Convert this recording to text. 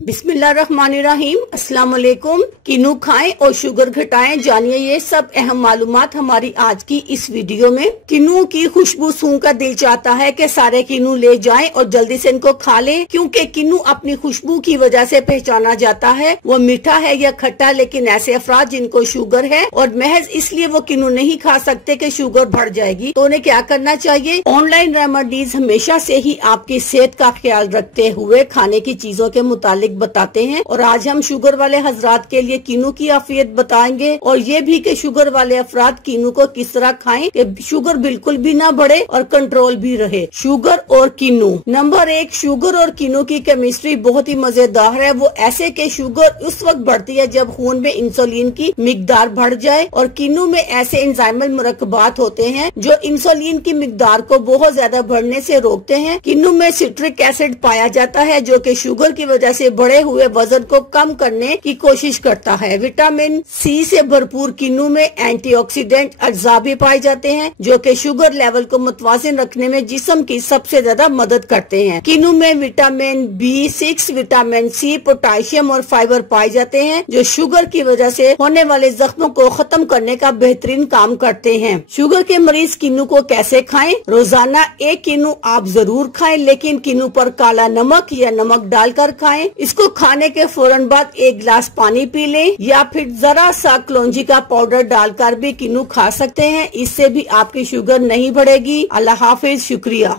बिस्मिल्लाहिर्रहमानिर्रहीम। अस्सलाम वालेकुम। किनू खाएं और शुगर घटाएं, जानिए ये सब अहम मालूमात हमारी आज की इस वीडियो में। किनू की खुशबू सूंघकर दिल चाहता है कि सारे किनू ले जाएं और जल्दी से इनको खा लें, क्योंकि किनू अपनी खुशबू की वजह से पहचाना जाता है। वो मीठा है या खट्टा, लेकिन ऐसे अफराद जिनको शुगर है और महज इसलिए वो किनू नहीं खा सकते कि शुगर बढ़ जाएगी, तो उन्हें क्या करना चाहिए। ऑनलाइन रेमेडीज हमेशा से ही आपकी सेहत का ख्याल रखते हुए खाने की चीजों के मुतालिक बताते हैं, और आज हम शुगर वाले हजरात के लिए किनू की आफियत बताएंगे, और ये भी कि शुगर वाले अफराद किनू को किस तरह खाएं कि शुगर बिल्कुल भी ना बढ़े और कंट्रोल भी रहे। शुगर और किनू। नंबर 1, शुगर और किनू की केमिस्ट्री बहुत ही मजेदार है। वो ऐसे के शुगर उस वक्त बढ़ती है जब खून में इंसुलिन की मिकदार बढ़ जाए, और किनू में ऐसे एंजाइमल मुरक्कबात होते हैं जो इंसुलिन की मिकदार को बहुत ज्यादा बढ़ने से रोकते हैं। किनू में सिट्रिक एसिड पाया जाता है जो कि शुगर की वजह से बढ़े हुए वजन को कम करने की कोशिश करता है। विटामिन सी से भरपूर किनू में एंटीऑक्सीडेंट अज्जा भी पाए जाते हैं जो कि शुगर लेवल को मुतवाजिन रखने में जिस्म की सबसे ज्यादा मदद करते हैं। किनू में vitamin B6, vitamin C, potassium और फाइबर पाए जाते हैं जो शुगर की वजह से होने वाले जख्मों को खत्म करने का बेहतरीन काम करते हैं। शुगर के मरीज किनू को कैसे खाएं? रोजाना 1 किनू आप जरूर खाएं, लेकिन किनू पर काला नमक या नमक डालकर खाएं। इसको खाने के फौरन बाद 1 गिलास पानी पी लें, या फिर जरा सा कलौंजी का पाउडर डालकर भी किनू खा सकते हैं। इससे भी आपकी शुगर नहीं बढ़ेगी। अल्लाह हाफिज, शुक्रिया।